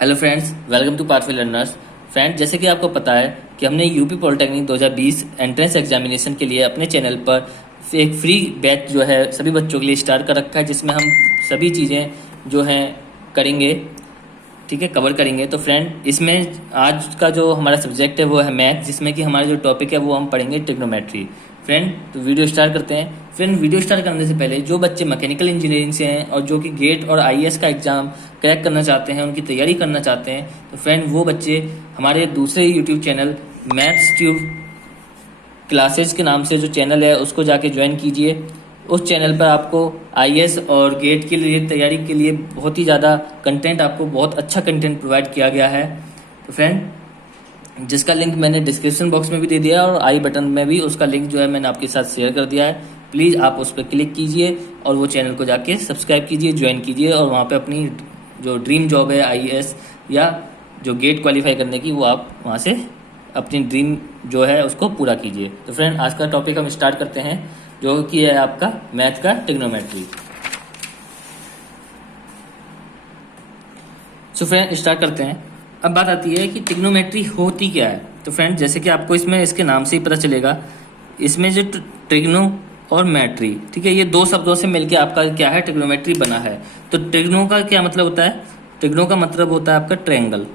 Hello friends, welcome to pathway learners. Friend, जैसे कि आपको पता है कि हमने यूपी पॉलिटेक्निक 2020 एंट्रेंस एग्जामिनेशन के लिए अपने चैनल पर एक फ्री बैच जो है सभी बच्चों के लिए स्टार्ट कर रखा है, जिसमें हम सभी चीज़ें जो हैं करेंगे, ठीक है, कवर करेंगे। तो फ्रेंड, इसमें आज का जो हमारा सब्जेक्ट है वो है मैथ, जिसमें कि हमारा जो टॉपिक है वो हम पढ़ेंगे ट्रिग्नोमेट्री। फ्रेंड, तो वीडियो स्टार्ट करते हैं। फ्रेंड, वीडियो स्टार्ट करने से पहले जो बच्चे मैकेनिकल इंजीनियरिंग से हैं और जो कि गेट और आईएएस का एग्ज़ाम क्रैक करना चाहते हैं, उनकी तैयारी करना चाहते हैं, तो फ्रेंड वो बच्चे हमारे दूसरे YouTube channel maths tube classes के नाम से जो चैनल है उसको जाके ज्वाइन कीजिए। उस चैनल पर आपको आईएएस और गेट के लिए तैयारी के लिए बहुत ही ज़्यादा कंटेंट, आपको बहुत अच्छा कंटेंट प्रोवाइड किया गया है। तो फ्रेंड, जिसका लिंक मैंने डिस्क्रिप्शन बॉक्स में भी दे दिया है और आई बटन में भी उसका लिंक जो है मैंने आपके साथ शेयर कर दिया है। प्लीज़ आप उस पर क्लिक कीजिए और वो चैनल को जाके सब्सक्राइब कीजिए, ज्वाइन कीजिए और वहाँ पे अपनी जो ड्रीम जॉब है आईएएस या जो गेट क्वालिफाई करने की, वो आप वहाँ से अपनी ड्रीम जो है उसको पूरा कीजिए। तो फ्रेंड, आज का टॉपिक हम स्टार्ट करते हैं, जो कि है आपका मैथ का ट्रिग्नोमेट्री। सो फ्रेंड, स्टार्ट करते हैं। अब बात आती है कि ट्रिग्नोमेट्री होती क्या है। तो फ्रेंड, जैसे कि आपको इसमें इसके नाम से ही पता चलेगा, इसमें जो ट्रिग्नो और मैट्री, ठीक है, ये दो शब्दों से मिलकर आपका क्या है, ट्रिग्नोमेट्री बना है। तो ट्रिग्नो का क्या मतलब होता है? ट्रिग्नो का मतलब होता है आपका ट्रायंगल।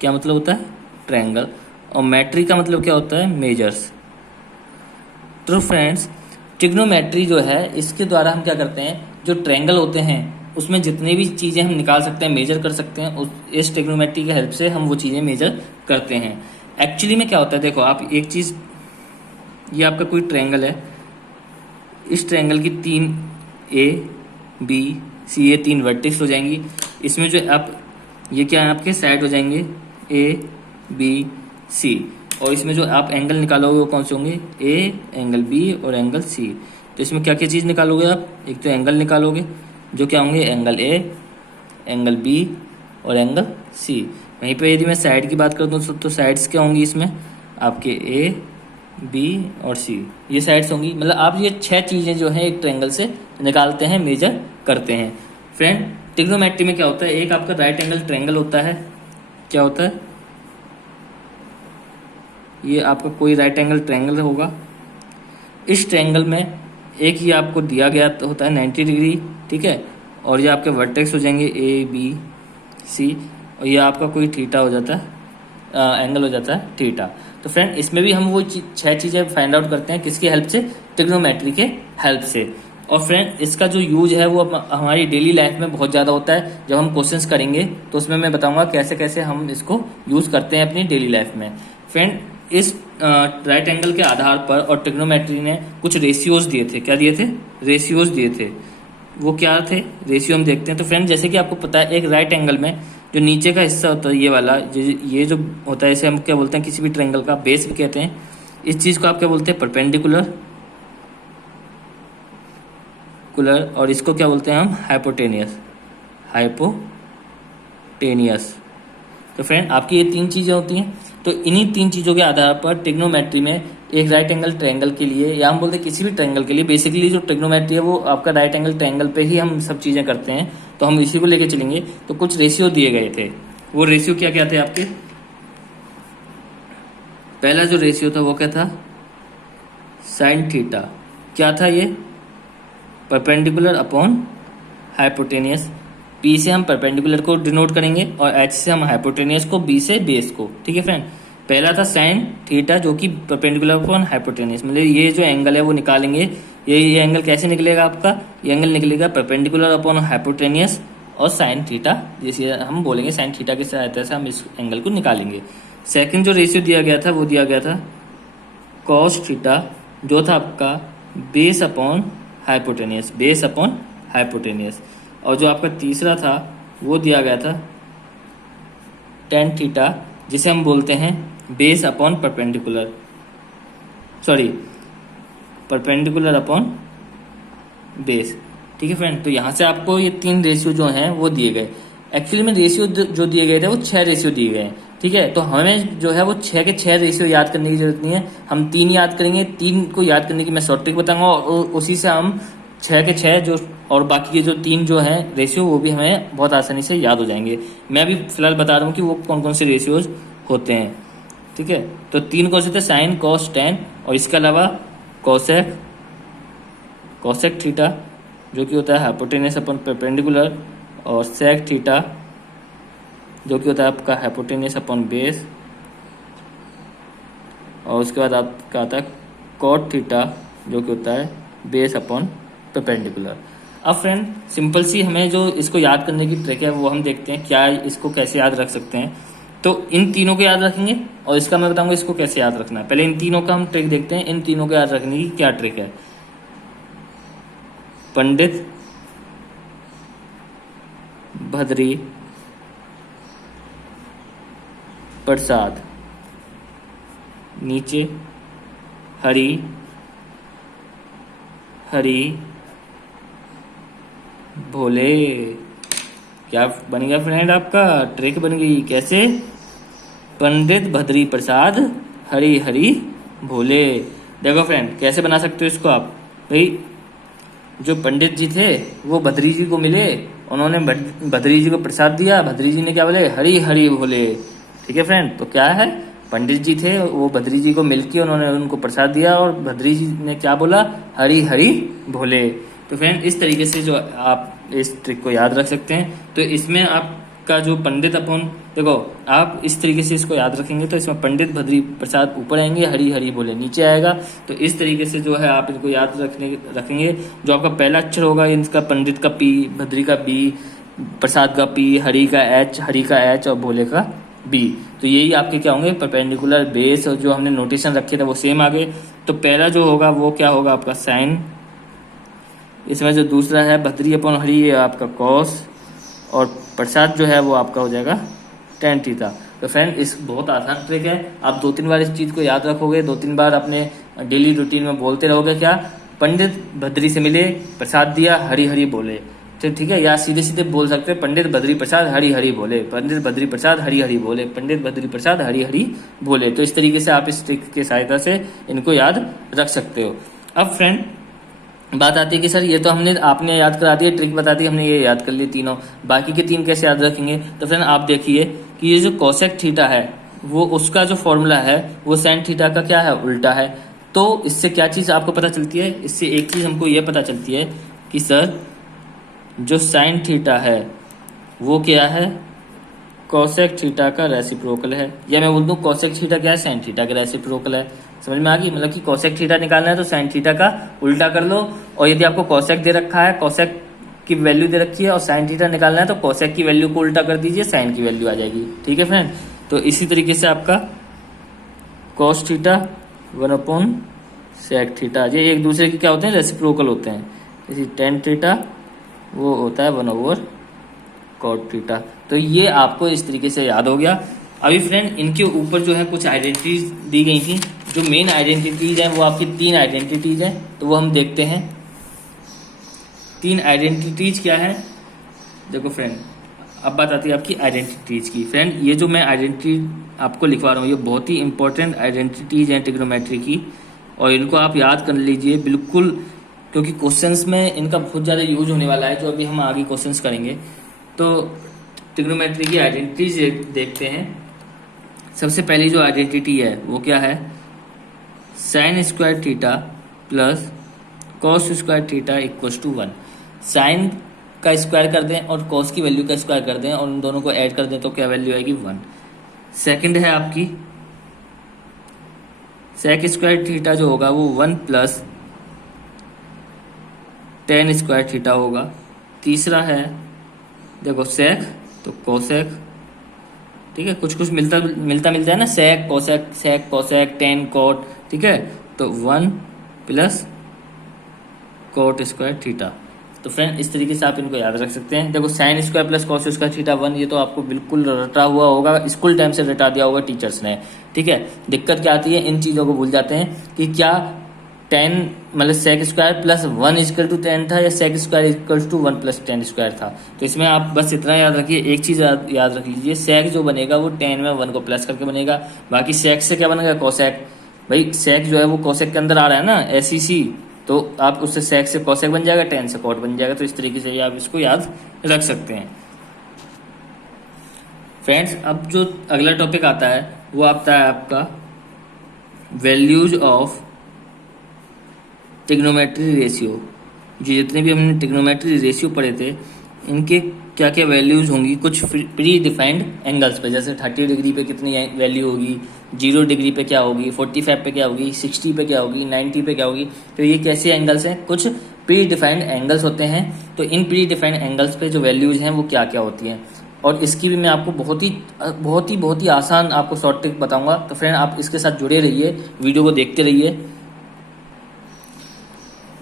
क्या मतलब होता है? ट्रायंगल। और मैट्री का मतलब क्या होता है? मेजर्स। तो फ्रेंड्स, ट्रिग्नोमेट्री जो है इसके द्वारा हम क्या करते हैं, जो ट्रायंगल होते हैं उसमें जितनी भी चीज़ें हम निकाल सकते हैं, मेजर कर सकते हैं, इस ट्रिग्नोमेट्री की हेल्प से हम वो चीज़ें मेजर करते हैं। एक्चुअली में क्या होता है, देखो आप एक चीज़, ये आपका कोई ट्रायंगल है, इस ट्रायंगल की 3 ए बी सी, ये 3 वर्टेक्स हो जाएंगी। इसमें जो आप ये क्या है, आपके साइड हो जाएंगे ए बी सी, और इसमें जो आप एंगल निकालोगे वो कौन से होंगे? ए, एंगल बी और एंगल सी। तो इसमें क्या क्या चीज़ निकालोगे आप? एक तो एंगल निकालोगे जो क्या होंगे, एंगल ए, एंगल बी और एंगल सी। वहीं पे यदि मैं साइड की बात कर दूँ तो साइड्स क्या होंगी इसमें? आपके ए बी और सी, ये साइड्स होंगी। मतलब आप ये 6 चीज़ें जो हैं एक ट्रायंगल से निकालते हैं, मेजर करते हैं। फ्रेंड, ट्रिग्नोमेट्री में क्या होता है, एक आपका राइट एंगल ट्रायंगल होता है। क्या होता है? ये आपका कोई राइट एंगल ट्रायंगल होगा। इस ट्रायंगल में एक ही आपको दिया गया होता है 90 डिग्री, ठीक है, और ये आपके वर्टेक्स हो जाएंगे ए बी सी, और ये आपका कोई थीटा हो जाता है, एंगल हो जाता है थीटा। तो फ्रेंड, इसमें भी हम वो 6 चीज़ें फाइंड आउट करते हैं, किसकी हेल्प से? ट्रिग्नोमेट्री के हेल्प से। और फ्रेंड, इसका जो यूज है वो हमारी डेली लाइफ में बहुत ज़्यादा होता है। जब हम क्वेश्चंस करेंगे तो उसमें मैं बताऊंगा कैसे कैसे हम इसको यूज़ करते हैं अपनी डेली लाइफ में। फ्रेंड, इस राइट एंगल के आधार पर और ट्रिग्नोमेट्री ने कुछ रेशियोज दिए थे। क्या दिए थे? रेशियोज दिए थे। वो क्या थे रेशियो, हम देखते हैं। तो फ्रेंड, जैसे कि आपको पता है, एक राइट एंगल में जो नीचे का हिस्सा होता है, ये वाला ये जो होता है, इसे हम क्या बोलते हैं, किसी भी ट्रायंगल का बेस भी कहते हैं। इस चीज़ को आप क्या बोलते हैं? परपेंडिकुलर, और इसको क्या बोलते हैं हम? हाइपोटेनियस। हाइपोटेनियस। तो फ्रेंड, आपकी ये 3 चीज़ें होती हैं। तो इन्हीं 3 चीज़ों के आधार पर ट्रिग्नोमेट्री में एक राइट एंगल ट्रायंगल के लिए, या हम बोलते हैं किसी भी ट्रायंगल के लिए, बेसिकली जो ट्रिग्नोमेट्री है वो आपका राइट एंगल ट्रायंगल पे ही हम सब चीज़ें करते हैं। तो हम इसी को लेके चलेंगे। तो कुछ रेशियो दिए गए थे। वो रेशियो क्या क्या थे आपके? पहला जो रेशियो था वो क्या था? Sine theta. क्या था ये? Perpendicular upon hypotenuse. पी से हम परपेंडिकुलर को डिनोट करेंगे और एच से हम हाइपोटेनियस को, बी से बेस को, ठीक है फ्रेंड। पहला था साइन थीटा, जो कि परपेंडिकुलर अपॉन हाइपोटेनियस, मतलब ये जो एंगल है वो निकालेंगे। ये एंगल कैसे निकलेगा आपका? ये एंगल निकलेगा परपेंडिकुलर अपॉन हाइपोटेनियस और साइन थीटा, जैसे हम बोलेंगे साइन थीटा की सहायता से हम इस एंगल को निकालेंगे। सेकेंड जो रेशियो दिया गया था वो दिया गया था कॉस थीटा, जो था आपका base upon hypotenuse, base upon hypotenuse. और जो आपका तीसरा था वो दिया गया था टेन थीटा, जिसे हम बोलते हैं base upon perpendicular, perpendicular upon base, ठीक है फ्रेंड। तो यहाँ से आपको ये 3 रेशियो जो हैं वो दिए गए। एक्चुअली में रेशियो जो दिए गए थे वो 6 रेशियो दिए गए हैं, ठीक है। तो हमें जो है वो 6 के 6 रेशियो याद करने की जरूरत नहीं है, हम 3 याद करेंगे। 3 को याद करने की मैं शॉर्ट ट्रिक बताऊंगा और उसी से हम 6 के 6 जो और बाकी के जो 3 जो हैं रेशियो वो भी हमें बहुत आसानी से याद हो जाएंगे। मैं अभी फिलहाल बता रहा हूँ कि वो कौन कौन से रेशियोज होते हैं। ठीक है, तो 3 कौन से थे, साइन कॉस टेन, और इसके अलावा कॉसेक, कॉसेक थीटा जो कि होता है हाइपोटेनस अपन परपेंडिकुलर, और सेक थीटा जो कि होता है आपका हाइपोटेनस अपन बेस, और उसके बाद आपका आता है कॉट थीटा जो कि होता है बेस अपॉन परपेंडिकुलर। अब फ्रेंड सिंपल सी हमें जो इसको याद करने की ट्रिक है वो हम देखते हैं क्या इसको कैसे याद रख सकते हैं। तो इन तीनों को याद रखेंगे और इसका मैं बताऊंगा इसको कैसे याद रखना है। पहले इन तीनों का हम ट्रिक देखते हैं, इन तीनों को याद रखने की क्या ट्रिक है। पंडित भद्री प्रसाद, नीचे हरी हरी भोले। क्या बन गया फ्रेंड, आपका ट्रिक बन गई। कैसे, पंडित भद्री प्रसाद हरी हरी भोले। देखो फ्रेंड कैसे बना सकते हो इसको आप। भाई जो पंडित जी थे वो भद्री जी को मिले, उन्होंने भद्री जी को प्रसाद दिया, भद्री जी ने क्या बोले, हरी हरी भोले। ठीक है फ्रेंड, तो क्या है, पंडित जी थे वो भद्री जी को मिलके उन्होंने उनको प्रसाद दिया और भद्री जी ने क्या बोला, हरी हरी भोले। तो फ्रेंड इस तरीके से जो आप इस ट्रिक को याद रख सकते हैं। तो इसमें आपका जो पंडित अपन, देखो आप इस तरीके से इसको याद रखेंगे तो इसमें पंडित भद्री प्रसाद ऊपर आएंगे, हरी हरी भोले नीचे आएगा। तो इस तरीके से जो है आप इनको याद रखेंगे। जो आपका पहला अक्षर होगा इनका, पंडित का पी, भद्री का बी, प्रसाद का पी, हरी का एच और भोले का बी। तो यही आपके क्या होंगे, परपेंडिकुलर बेस, और जो हमने नोटेशन रखे थे वो सेम आ गए। तो पहला जो होगा वो क्या होगा आपका साइन, इसमें जो दूसरा है भद्री अपॉन हरी ये आपका कॉस, और प्रसाद जो है वो आपका हो जाएगा टेन थीटा। तो फ्रेंड इस बहुत आसान ट्रिक है, आप 2-3 बार इस चीज़ को याद रखोगे, 2-3 बार अपने डेली रूटीन में बोलते रहोगे। क्या, पंडित भद्री से मिले, प्रसाद दिया, हरी हरी बोले। ठीक है, या सीधे सीधे बोल सकते हैं पंडित भद्री प्रसाद हरी हरी बोले, पंडित भद्री प्रसाद हरी हरी बोले, पंडित भद्री प्रसाद हरी हरी बोले। तो इस तरीके से आप इस ट्रिक की सहायता से इनको याद रख सकते हो। अब फ्रेंड बात आती है कि सर ये तो हमने आपने याद करा दिया, ट्रिक बता दी, हमने ये याद कर ली तीनों, बाकी के 3 कैसे याद रखेंगे। तो फ्रेंड आप देखिए कि ये जो कोसेक थीटा है वो उसका जो फॉर्मूला है वो साइन थीटा का क्या है, उल्टा है। तो इससे क्या चीज़ आपको पता चलती है, इससे एक चीज़ हमको ये पता चलती है कि सर जो साइन थीटा है वो क्या है, कोसेक थीटा का रेसिप्रोकल है। या मैं बोल दूँ कोसेक थीटा क्या है, साइन थीटा का रेसिप्रोकल है। समझ में आ गई, मतलब कि कोसेक थीटा निकालना है तो साइन थीटा का उल्टा कर लो, और यदि आपको कोसेक दे रखा है, कोसेक की वैल्यू दे रखी है और साइन थीटा निकालना है तो कोसेक की वैल्यू को उल्टा कर दीजिए, साइन की वैल्यू आ जाएगी। ठीक है फ्रेंड, तो इसी तरीके से आपका कॉस थीटा 1 सेक थीटा, ये एक दूसरे के क्या होते हैं, रेसिप्रोकल होते हैं। जैसे टेन थीटा वो होता है 1 कॉट थीटा। तो ये आपको इस तरीके से याद हो गया। अभी फ्रेंड इनके ऊपर जो है कुछ आइडेंटिटीज दी गई थी, जो मेन आइडेंटिटीज हैं वो आपकी 3 आइडेंटिटीज हैं, तो वो हम देखते हैं। 3 आइडेंटिटीज क्या है, देखो फ्रेंड अब बात आती है आपकी आइडेंटिटीज की। फ्रेंड ये जो मैं आइडेंटिटी आपको लिखवा रहा हूँ ये बहुत ही इंपॉर्टेंट आइडेंटिटीज हैं ट्रिग्नोमेट्री की, और इनको आप याद कर लीजिए बिल्कुल, क्योंकि क्वेश्चंस में इनका बहुत ज़्यादा यूज होने वाला है, जो अभी हम आगे क्वेश्चंस करेंगे। तो ट्रिग्नोमेट्री की आइडेंटिटीज देखते हैं। सबसे पहली जो आइडेंटिटी है वो क्या है, sine square theta plus cos square theta equals to 1। Sine का स्क्वायर कर दें और कॉस की वैल्यू का स्क्वायर कर दें और उन दोनों को ऐड कर दें तो क्या वैल्यू आएगी, 1। सेकंड है आपकी सेक स्क्वायर थीटा जो होगा वो 1 प्लस टेन स्क्वायर थीटा होगा। तीसरा है देखो सेक तो कोसेक, ठीक है, कुछ कुछ मिलता है ना, सेक कोसेक टेन कोट, ठीक है, तो 1 प्लस कोट स्क्वायर थीटा। तो फ्रेंड इस तरीके से आप इनको याद रख सकते हैं। देखो sine square plus cos square theta 1, ये तो आपको बिल्कुल रटा हुआ होगा, स्कूल टाइम से रटा दिया होगा टीचर्स ने। ठीक है, दिक्कत क्या आती है, इन चीज़ों को भूल जाते हैं कि क्या 10 मतलब sec square plus 1 equal to 10 था या sec square equal to 1 plus 10 square था। तो इसमें आप बस इतना याद रखिए, एक चीज़ याद रख लीजिए, सेक जो बनेगा वो 10 में 1 को प्लस करके बनेगा। बाकी सेक से क्या बनेगा, कोसेक। भाई सेक जो है वो कोसेक के अंदर आ रहा है ना, SEC, तो आप उससे सेक से कॉसेक बन जाएगा, टेन से कॉट बन जाएगा। तो इस तरीके से आप इसको याद रख सकते हैं। फ्रेंड्स, अब जो अगला टॉपिक आता है वो आता है आपका वैल्यूज ऑफ ट्रिग्नोमेट्री रेशियो। जो जितने भी हमने ट्रिग्नोमेट्री रेशियो पढ़े थे, इनके क्या क्या वैल्यूज होंगी कुछ प्री डिफाइंड एंगल्स पे, जैसे 30 डिग्री पे कितनी वैल्यू होगी, 0 डिग्री पे क्या होगी, 45 पे क्या होगी, 60 पे क्या होगी, 90 पे क्या होगी। तो ये कैसे एंगल्स हैं, कुछ प्री डिफाइंड एंगल्स होते हैं। तो इन प्री डिफाइंड एंगल्स पे जो वैल्यूज हैं वो क्या क्या होती हैं, और इसकी भी मैं आपको बहुत ही आसान आपको शॉर्ट ट्रिक बताऊंगा। तो फ्रेंड, आप इसके साथ जुड़े रहिए, वीडियो को देखते रहिए।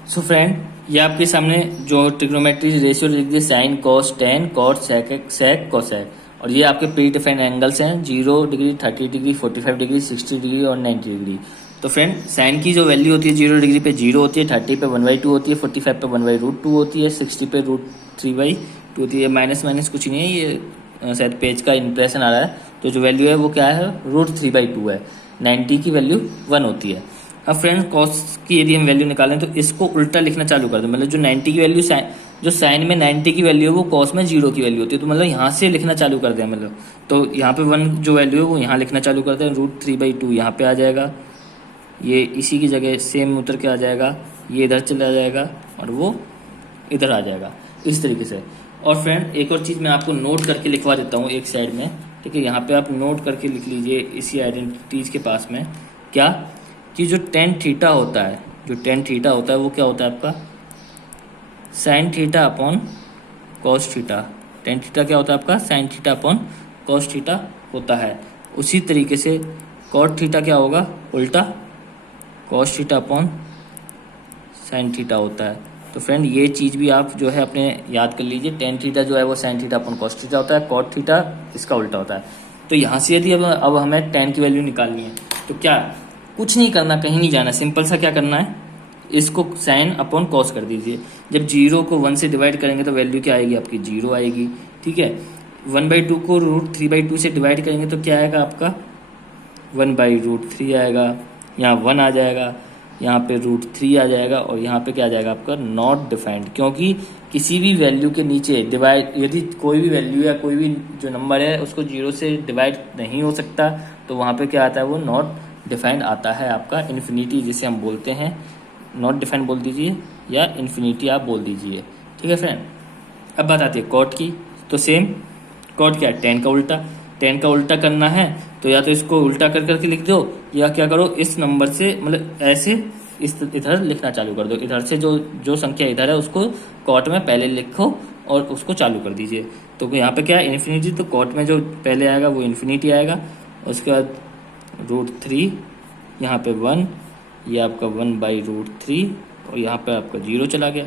सो फ्रेंड, ये आपके सामने जो ट्रिग्नोमेट्री रेशियो लिख दी, sine cos tan cot sec cosec, और ये आपके प्री डिफाइंड एंगल्स हैं 0 डिग्री, 30 डिग्री, 45 डिग्री, 60 डिग्री और 90 डिग्री। तो फ्रेंड, साइन की जो वैल्यू होती है 0 डिग्री पे 0 होती है, 30 पे 1/2 होती है, 45 पे 1/√2 होती है, 60 पे √3/2 होती है। माइनस माइनस कुछ नहीं है, ये शायद पेज का इंप्रेशन आ रहा है। तो जो वैल्यू है वो क्या है, √3/2 है। 90 की वैल्यू 1 होती है। अब फ्रेंड्स, कॉस की यदि हम वैल्यू निकालें तो इसको उल्टा लिखना चालू कर दो, मतलब जो 90 की वैल्यू जो साइन में 90 की वैल्यू है वो कॉस में 0 की वैल्यू होती है। तो मतलब यहाँ से लिखना चालू कर दें, मतलब तो यहाँ पे 1 जो वैल्यू है वो यहाँ लिखना चालू कर दें, √3/2 यहाँ पे आ जाएगा, ये इसी की जगह सेम उतर के आ जाएगा, ये इधर चला जाएगा और वो इधर आ जाएगा, इस तरीके से। और फ्रेंड, एक और चीज़ मैं आपको नोट करके लिखवा देता हूँ एक साइड में, ठीक है। यहाँ पे आप नोट करके लिख लीजिए इसी आइडेंटिटीज के पास में, क्या कि जो टेन थीटा होता है, जो टेन थीटा होता है वो क्या होता है आपका, sine theta upon cos theta. Tan theta क्या होता है आपका, sine theta upon cos theta होता है। उसी तरीके से कॉट थीटा क्या होगा, उल्टा cos theta upon sine theta होता है। तो फ्रेंड, ये चीज़ भी आप जो है अपने याद कर लीजिए। टेन थीटा जो है वो sine theta upon cos theta होता है, कॉट थीटा इसका उल्टा होता है। तो यहाँ से यदि अब हमें टेन की वैल्यू निकालनी है तो क्या, कुछ नहीं करना, कहीं नहीं जाना, सिंपल सा क्या करना है, इसको साइन अपॉन कॉस कर दीजिए। जब 0 को 1 से डिवाइड करेंगे तो वैल्यू क्या आएगी आपकी, 0 आएगी, ठीक है। 1/2 को √3/2 से डिवाइड करेंगे तो क्या आएगा आपका, 1/√3 आएगा, यहाँ 1 आ जाएगा, यहाँ पे √3 आ जाएगा, और यहाँ पे क्या आ जाएगा आपका, नॉट डिफाइंड। क्योंकि किसी भी वैल्यू के नीचे डिवाइड, यदि कोई भी वैल्यू या कोई भी जो नंबर है उसको 0 से डिवाइड नहीं हो सकता, तो वहाँ पे क्या आता है, वो नॉट डिफाइंड आता है आपका, इन्फिनिटी जिसे हम बोलते हैं। नॉट डिफाइंड बोल दीजिए या इन्फिनिटी आप बोल दीजिए, ठीक है फ्रेंड। अब बात आती है कॉट की। तो सेम, कॉट क्या है, टेन का उल्टा। टेन का उल्टा करना है तो या तो इसको उल्टा कर करके लिख दो, या क्या करो, इस नंबर से मतलब ऐसे इस इधर लिखना चालू कर दो। इधर से जो संख्या इधर है उसको कॉट में पहले लिखो और उसको चालू कर दीजिए। तो यहाँ पे क्या है, इन्फिनिटी, तो कॉट में जो पहले आएगा वो इन्फिनिटी आएगा। उसके बाद √3, यहाँ पे 1, ये आपका 1/√3, और यहाँ पे आपका 0 चला गया।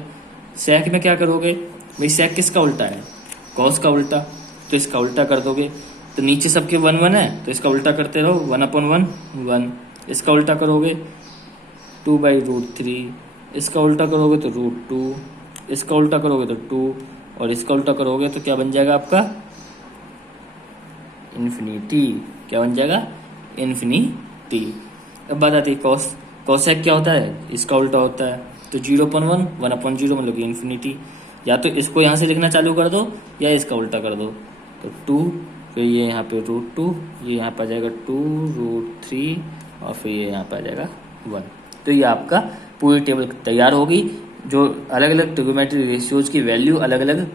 सेक में क्या करोगे भाई, सेक किसका उल्टा है, कॉस का उल्टा, तो इसका उल्टा कर दोगे। तो नीचे सबके 1 है तो इसका उल्टा करते रहो, 1/1 1। इसका उल्टा करोगे 2/√3, इसका उल्टा करोगे तो √2, इसका उल्टा करोगे तो 2, और इसका उल्टा करोगे तो क्या बन जाएगा आपका, इन्फिनिटी। क्या बन जाएगा, इन्फिनिटी। अब बात आती है कॉस। कॉसेक क्या होता है, इसका उल्टा होता है। तो 0/1 1/0 मतलब कि इन्फिनिटी। या तो इसको यहाँ से लिखना चालू कर दो या इसका उल्टा कर दो। तो 2, फिर ये यहाँ पे √2, ये यहाँ पर आ जाएगा 2√3, और फिर ये यहाँ पर आ जाएगा 1। तो ये आपका पूरी टेबल तैयार होगी, जो अलग अलग ट्रिग्नोमेट्री रेशियोज की वैल्यू अलग अलग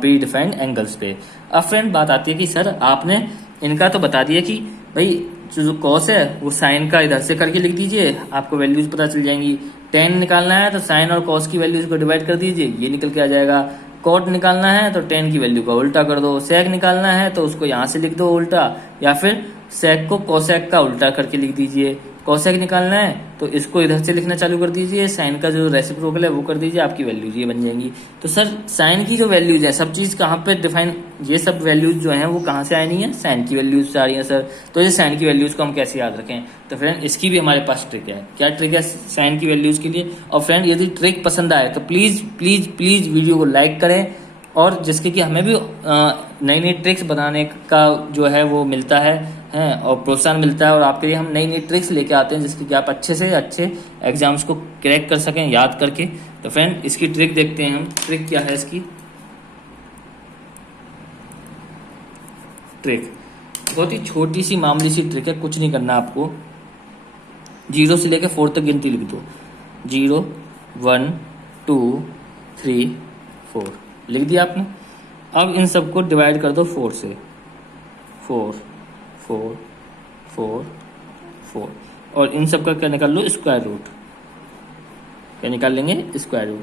प्री डिफाइंड एंगल्स पे। अब फ्रेंड, बात आती है कि सर आपने इनका तो बता दिया कि भाई जो कॉस है वो साइन का इधर से करके लिख दीजिए, आपको वैल्यूज पता चल जाएंगी। टेन निकालना है तो साइन और कॉस की वैल्यूज को डिवाइड कर दीजिए, ये निकल के आ जाएगा। कॉट निकालना है तो टेन की वैल्यू का उल्टा कर दो। सेक निकालना है तो उसको यहाँ से लिख दो उल्टा, या फिर सेक को कोसेक का उल्टा करके लिख दीजिए। कोसेक निकालना है तो इसको इधर से लिखना चालू कर दीजिए, साइन का जो रेसिप्रोकल है वो कर दीजिए, आपकी वैल्यूज ये बन जाएंगी। तो सर साइन की जो वैल्यूज है, सब चीज़ कहाँ पे डिफाइन, ये सब वैल्यूज जो हैं वो कहाँ से आई नहीं है, साइन की वैल्यूज से आ रही है सर। तो ये साइन की वैल्यूज को हम कैसे याद रखें, तो फ्रेंड इसकी भी हमारे पास ट्रिक है। क्या ट्रिक है साइन की वैल्यूज के लिए। और फ्रेंड यदि ट्रिक पसंद आए तो प्लीज़ प्लीज़ प्लीज़ वीडियो को लाइक करें, और जिसके कि हमें भी नई नई ट्रिक्स बनाने का जो है वो मिलता है और प्रोत्साहन मिलता है, और आपके लिए हम नई नई ट्रिक्स लेके आते हैं जिसके कि आप अच्छे से अच्छे एग्जाम्स को क्रैक कर सकें याद करके। तो फ्रेंड इसकी ट्रिक देखते हैं हम, ट्रिक क्या है इसकी। ट्रिक बहुत ही छोटी सी मामूली सी ट्रिक है, कुछ नहीं करना आपको। 0 से लेकर 4 तक गिनती लिख दो। 0 1 2 3 4 लिख दिया आपने। अब इन सबको डिवाइड कर दो 4 से। 4 4 4 4 और इन सब का क्या निकाल लो, स्क्वायर रूट। क्या निकाल लेंगे, स्क्वायर रूट।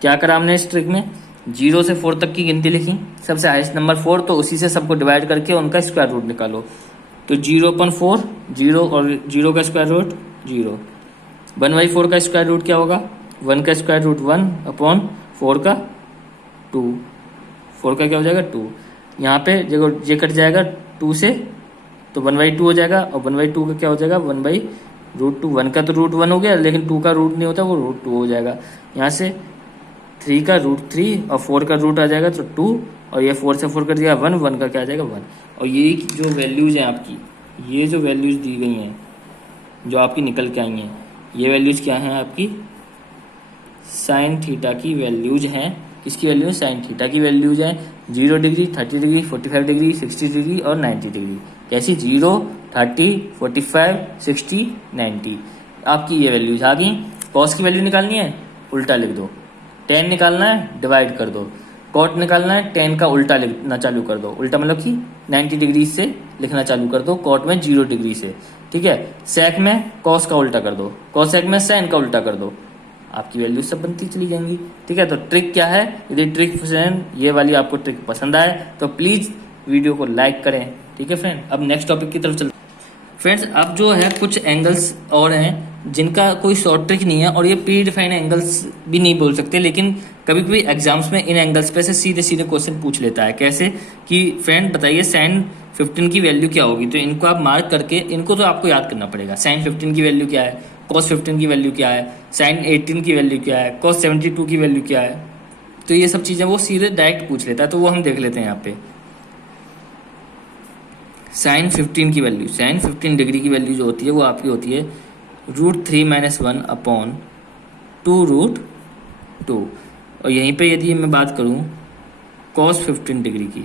क्या करा हमने इस ट्रिक में, 0 से 4 तक की गिनती लिखी, सबसे हाईएस्ट नंबर 4, तो उसी से सबको डिवाइड करके उनका स्क्वायर रूट निकालो। तो 0/4 0 और 0 का स्क्वायर रूट 0। 1/4 का स्क्वायर रूट क्या होगा, 1 का स्क्वायर रूट 1/4 का 2। 4 का क्या हो जाएगा 2। यहाँ पे जब ये कट जाएगा 2 से तो 1/2 हो जाएगा, और 1/2 का क्या हो जाएगा 1/√2। 1 का तो रूट 1 हो गया, लेकिन 2 का रूट नहीं होता, वो √2 हो जाएगा। यहाँ से 3 का √3 और 4 का रूट आ जाएगा तो 2, और ये 4 से 4 कट जाएगा 1, 1 का क्या आ जाएगा 1। और ये जो वैल्यूज हैं आपकी, ये जो वैल्यूज दी गई हैं जो आपकी निकल के आई हैं, ये वैल्यूज क्या हैं आपकी, साइन थीटा की वैल्यूज हैं। किसकी वैल्यूज, साइन थीटा की वैल्यूज हैं। 0 डिग्री, 30 डिग्री, 45 डिग्री, 60 डिग्री और 90 डिग्री। कैसी, 0 30 45 60 90 आपकी ये वैल्यूज आ गई। कॉस की वैल्यू निकालनी है, उल्टा लिख दो। tan निकालना है, डिवाइड कर दो। कॉट निकालना है, tan का उल्टा लिखना चालू कर दो। उल्टा मतलब कि 90 डिग्री से लिखना चालू कर दो, कॉट में 0 डिग्री से। ठीक है, सेक में कॉस का उल्टा कर दो, कॉसेक में साइन का उल्टा कर दो, आपकी वैल्यू सब बनती चली जाएंगी। ठीक है, तो ट्रिक क्या है, यदि ट्रिक फ्रेंड ये वाली आपको ट्रिक पसंद आए तो प्लीज वीडियो को लाइक करें। ठीक है फ्रेंड, अब नेक्स्ट टॉपिक की तरफ चलते फ्रेंड्स। अब जो है कुछ एंगल्स और हैं जिनका कोई शॉर्ट ट्रिक नहीं है, और ये प्री डिफाइंड एंगल्स भी नहीं बोल सकते, लेकिन कभी कभी एग्जाम्स में इन एंगल्स पे से सीधे सीधे क्वेश्चन पूछ लेता है। कैसे कि फ्रेंड बताइए साइन 15 की वैल्यू क्या होगी, तो इनको आप मार्क करके, इनको तो आपको याद करना पड़ेगा। साइन 15 की वैल्यू क्या है, कॉस 15 की वैल्यू क्या है, साइन 18 की वैल्यू क्या है, कॉस 72 की वैल्यू क्या है। तो ये सब चीज़ें वो सीधे डायरेक्ट पूछ लेता है, तो वो हम देख लेते हैं यहाँ पे। साइन 15 की वैल्यू, साइन 15 डिग्री की वैल्यू जो होती है वो आपकी होती है √3 - 1/2√2। और यहीं पे यदि मैं बात करूँ कॉस 15 डिग्री की,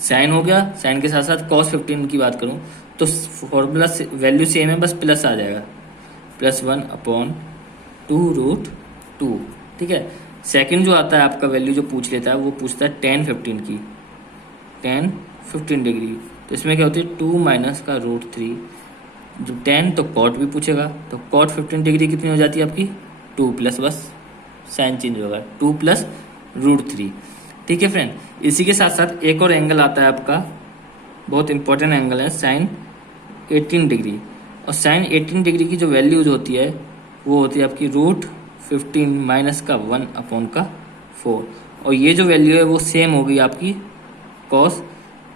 साइन हो गया, साइन के साथ साथ कॉस 15 की बात करूँ तो फॉर्मूला वैल्यू सेम है, बस प्लस आ जाएगा, +1/2√2। ठीक है, सेकंड जो आता है आपका वैल्यू जो पूछ लेता है वो पूछता है tan 15 की, tan 15 डिग्री। तो इसमें क्या होती है 2 - का √3। जब tan तो कॉट भी पूछेगा, तो कॉट 15 डिग्री कितनी हो जाती है आपकी 2 प्लस, बस साइन चेंज होगा 2 + √3। ठीक है फ्रेंड, इसी के साथ साथ एक और एंगल आता है आपका, बहुत इंपॉर्टेंट एंगल है, साइन 18 डिग्री। और साइन 18 डिग्री की जो वैल्यूज होती है वो होती है आपकी √15 - का 1/4। और ये जो वैल्यू है वो सेम होगी आपकी कॉस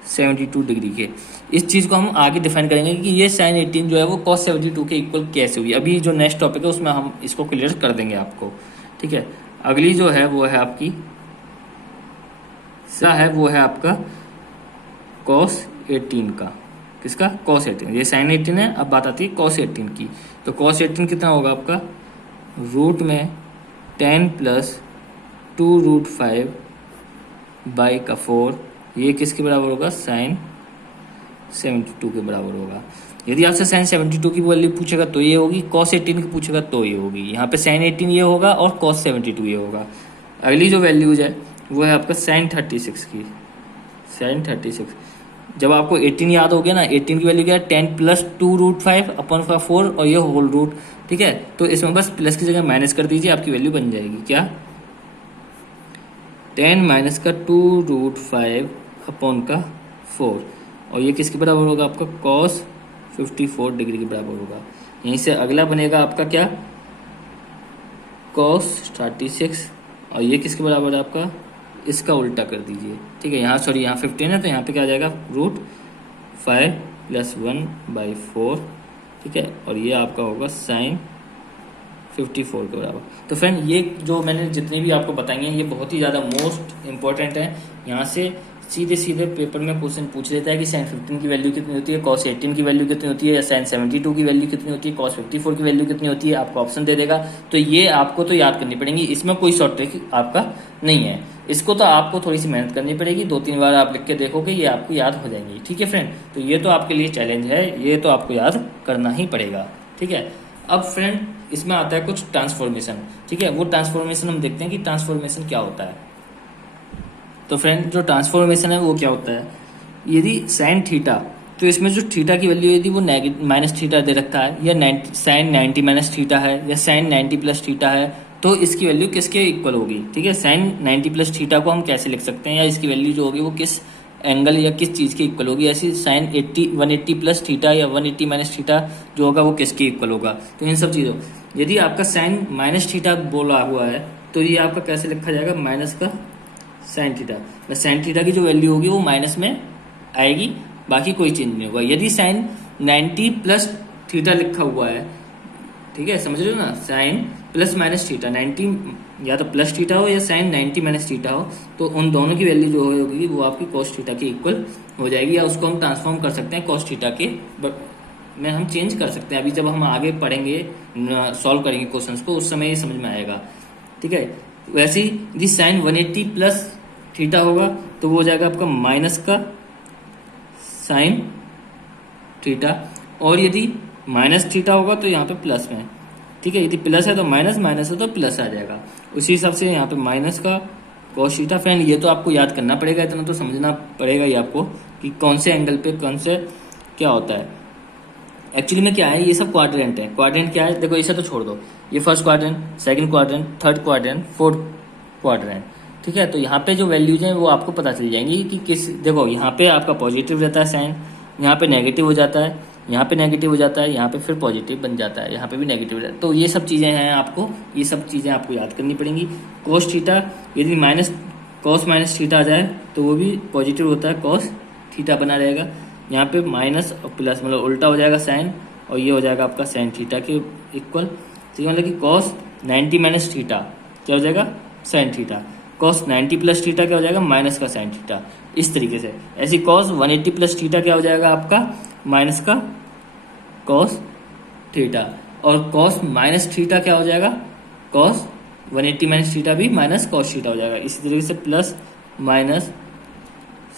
72 डिग्री के। इस चीज़ को हम आगे डिफाइन करेंगे कि ये साइन 18 जो है वो कॉस 72 के इक्वल कैसे हुई। अभी जो नेक्स्ट टॉपिक है उसमें हम इसको क्लियर कर देंगे आपको। ठीक है, अगली जो है वो है आपकी वो है आपका कॉस 18 का। किसका, कॉस 18। ये साइन 18 है, अब बात आती है कॉस 18 की। तो कॉस 18 कितना होगा आपका, रूट में 10 + 2√5/4। ये किसके बराबर होगा, साइन 72 के बराबर होगा। यदि आपसे साइन 72 की वैल्यू पूछेगा तो ये होगी, कॉस 18 की पूछेगा तो ये होगी। यहाँ पे साइन 18 ये होगा और कॉस 72 ये होगा। अगली जो वैल्यूज है वो है आपका साइन 36 की, साइन 36। जब आपको 18 याद हो गया ना, 18 की वैल्यू क्या है 10 + 2√5/4 और ये होल रूट। ठीक है, तो इसमें बस प्लस की जगह माइनस कर दीजिए, आपकी वैल्यू बन जाएगी क्या, 10 - का 2√5/4। और ये किसके बराबर होगा आपका, कॉस 54 डिग्री के बराबर होगा। यहीं से अगला बनेगा आपका क्या, कॉस 36। और ये किसके बराबर है आपका, इसका उल्टा कर दीजिए। ठीक है, यहाँ सॉरी यहाँ 15 है तो यहाँ पे क्या आ जाएगा √5 + 1/4। ठीक है, और ये आपका होगा साइन 54 के बराबर। तो फ्रेंड ये जो मैंने जितने भी आपको बताएंगे ये बहुत ही ज़्यादा मोस्ट इम्पॉर्टेंट है। यहाँ से सीधे सीधे पेपर में क्वेश्चन पूछ लेता है कि साइन 15 की वैल्यू कितनी होती है, कॉस 18 की वैल्यू कितनी होती है, या साइन 72 की वैल्यू कितनी होती है, कॉस 54 की वैल्यू कितनी होती है, आपको ऑप्शन दे देगा। तो ये आपको तो याद करनी पड़ेगी, इसमें कोई शॉर्ट ट्रिक आपका नहीं है। इसको तो आपको थोड़ी सी मेहनत करनी पड़ेगी, 2-3 बार आप लिख के देखोगे, ये आपको याद हो जाएंगी। ठीक है फ्रेंड, तो ये तो आपके लिए चैलेंज है, ये तो आपको याद करना ही पड़ेगा। ठीक है, अब फ्रेंड इसमें आता है कुछ ट्रांसफॉर्मेशन। ठीक है, वो ट्रांसफॉर्मेशन हम देखते हैं कि ट्रांसफॉर्मेशन क्या होता है। तो फ्रेंड जो ट्रांसफॉर्मेशन है वो क्या होता है, यदि साइन थीटा, तो इसमें जो थीटा की वैल्यू यदि वो माइनस थीटा दे रखा है, या साइन 90 माइनस थीटा है, या साइन 90 प्लस थीटा है, तो इसकी वैल्यू किसके इक्वल होगी। ठीक है, साइन 90 प्लस थीटा को हम कैसे लिख सकते हैं, या इसकी वैल्यू जो होगी वो किस एंगल या किस चीज़ के इक्वल होगी। ऐसी साइन 180 प्लस थीटा या 180 माइनस थीटा जो होगा वो किसके इक्वल होगा। तो इन सब चीज़ों, यदि आपका साइन माइनस थीटा बोला हुआ है तो ये आपका कैसे लिखा जाएगा, माइनस का साइन थीटा। साइन थीटा की जो वैल्यू होगी वो माइनस में आएगी, बाकी कोई चेंज नहीं होगा। यदि साइन 90 प्लस थीटा लिखा हुआ है, ठीक है, समझ रहे हो ना, साइन प्लस माइनस थीटा 90, या तो प्लस थीटा हो या साइन 90 माइनस थीटा हो, तो उन दोनों की वैल्यू जो होगी वो आपकी कॉस थीटा के इक्वल हो जाएगी, या उसको हम ट्रांसफॉर्म कर सकते हैं कॉस थीटा के में हम चेंज कर सकते हैं। अभी जब हम आगे पढ़ेंगे, सॉल्व करेंगे क्वेश्चंस को, उस समय ये समझ में आएगा। ठीक है, वैसे ही यदि साइन 180 प्लस थीटा होगा तो वो हो जाएगा आपका माइनस का साइन थीटा, और यदि माइनस थीटा होगा तो यहाँ पे प्लस में। ठीक है, यदि प्लस है तो माइनस, माइनस है तो प्लस आ जाएगा। उसी हिसाब से यहाँ पे माइनस का कॉस थीटा। फ्रेंड ये तो आपको याद करना पड़ेगा, इतना तो समझना पड़ेगा ही आपको कि कौन से एंगल पे कौन से क्या होता है। एक्चुअली में क्या है, ये सब क्वाड्रेंट है। क्वाड्रेंट क्या है, देखो इसे तो छोड़ दो, ये first quadrant, second quadrant, third quadrant, fourth quadrant. ठीक है, तो यहाँ पे जो वैल्यूज हैं वो आपको पता चल जाएंगी कि किस, देखो यहाँ पे आपका पॉजिटिव रहता है साइन, यहाँ पे नेगेटिव हो जाता है, यहाँ पे नेगेटिव हो जाता है, यहाँ पे फिर पॉजिटिव बन जाता है, यहाँ पे भी नेगेटिव हो जाता है। तो ये सब चीज़ें हैं, आपको ये सब चीज़ें आपको याद करनी पड़ेंगी। कॉस थीटा, यदि माइनस कॉस माइनस थीटा आ जाए तो वो भी पॉजिटिव होता है, कॉस थीटा बना रहेगा। यहाँ पे माइनस और प्लस मतलब उल्टा हो जाएगा साइन, और ये हो जाएगा आपका साइन थीटा के इक्वल। ठीक है, मतलब कि कॉस 90 माइनस थीटा क्या हो जाएगा, sine theta. Cos 90 plus theta क्या हो जाएगा, माइनस का साइन थीटा। इस तरीके से ऐसी कॉस 180 प्लस थीटा क्या हो जाएगा आपका, माइनस का कॉस थीटा। और कॉस माइनस थीटा क्या हो जाएगा, कॉस 180 माइनस थीटा भी माइनस कॉस थीटा हो जाएगा। इसी तरीके से प्लस माइनस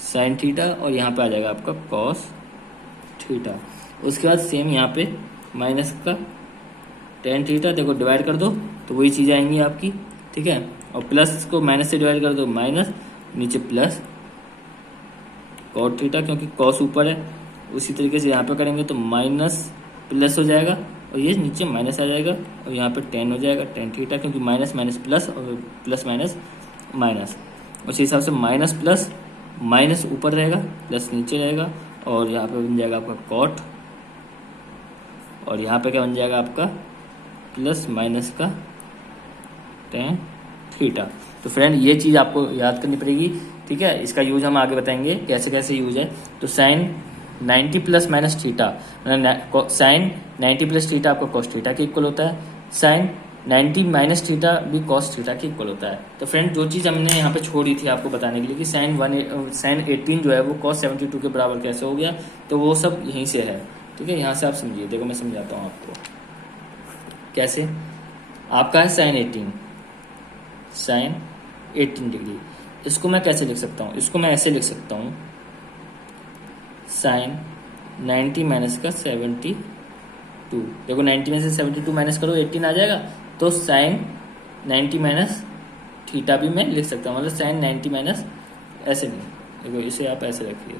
साइन थीटा, और यहाँ पे आ जाएगा आपका कॉस थीटा। उसके बाद सेम यहाँ पे माइनस का टेन थीटा, देखो डिवाइड कर दो तो वही चीज़ आएंगी आपकी। ठीक है, और प्लस को माइनस से डिवाइड कर दो, माइनस, नीचे प्लस कॉट थीटा, क्योंकि कॉस ऊपर है। उसी तरीके से यहाँ पे करेंगे तो माइनस प्लस हो जाएगा, और ये नीचे माइनस आ जाएगा, और यहाँ पे टेन हो जाएगा, टेन थीटा, क्योंकि माइनस माइनस प्लस और प्लस माइनस माइनस। उसी हिसाब से माइनस प्लस माइनस ऊपर रहेगा, प्लस नीचे रहेगा, और यहाँ पे बन जाएगा आपका कॉट, और यहाँ पे क्या बन जाएगा आपका प्लस माइनस का टेन थीटा। तो फ्रेंड ये चीज़ आपको याद करनी पड़ेगी। ठीक है, इसका यूज हम आगे बताएंगे कैसे कैसे यूज है। तो sine 90 plus minus theta, sine 90 plus theta आपका कॉस थीटा के इक्वल होता है, साइन 90 माइनस थीटा भी कॉस थीटा के इक्वल होता है। तो फ्रेंड जो चीज़ हमने यहाँ पे छोड़ी थी आपको बताने के लिए कि साइन 18 जो है वो कॉस 72 के बराबर कैसे हो गया, तो वो सब यहीं से है। ठीक है, यहाँ से आप समझिए, देखो मैं समझाता हूँ आपको कैसे। आपका है साइन 18 डिग्री, इसको मैं कैसे लिख सकता हूँ, इसको मैं ऐसे लिख सकता हूँ, साइन 90 माइनस का 72। देखो 90 में से 72 माइनस करो 18 आ जाएगा, तो साइन 90 माइनस थीटा भी मैं लिख सकता हूँ, मतलब साइन 90 माइनस, ऐसे नहीं, देखो इसे आप ऐसे रखिए,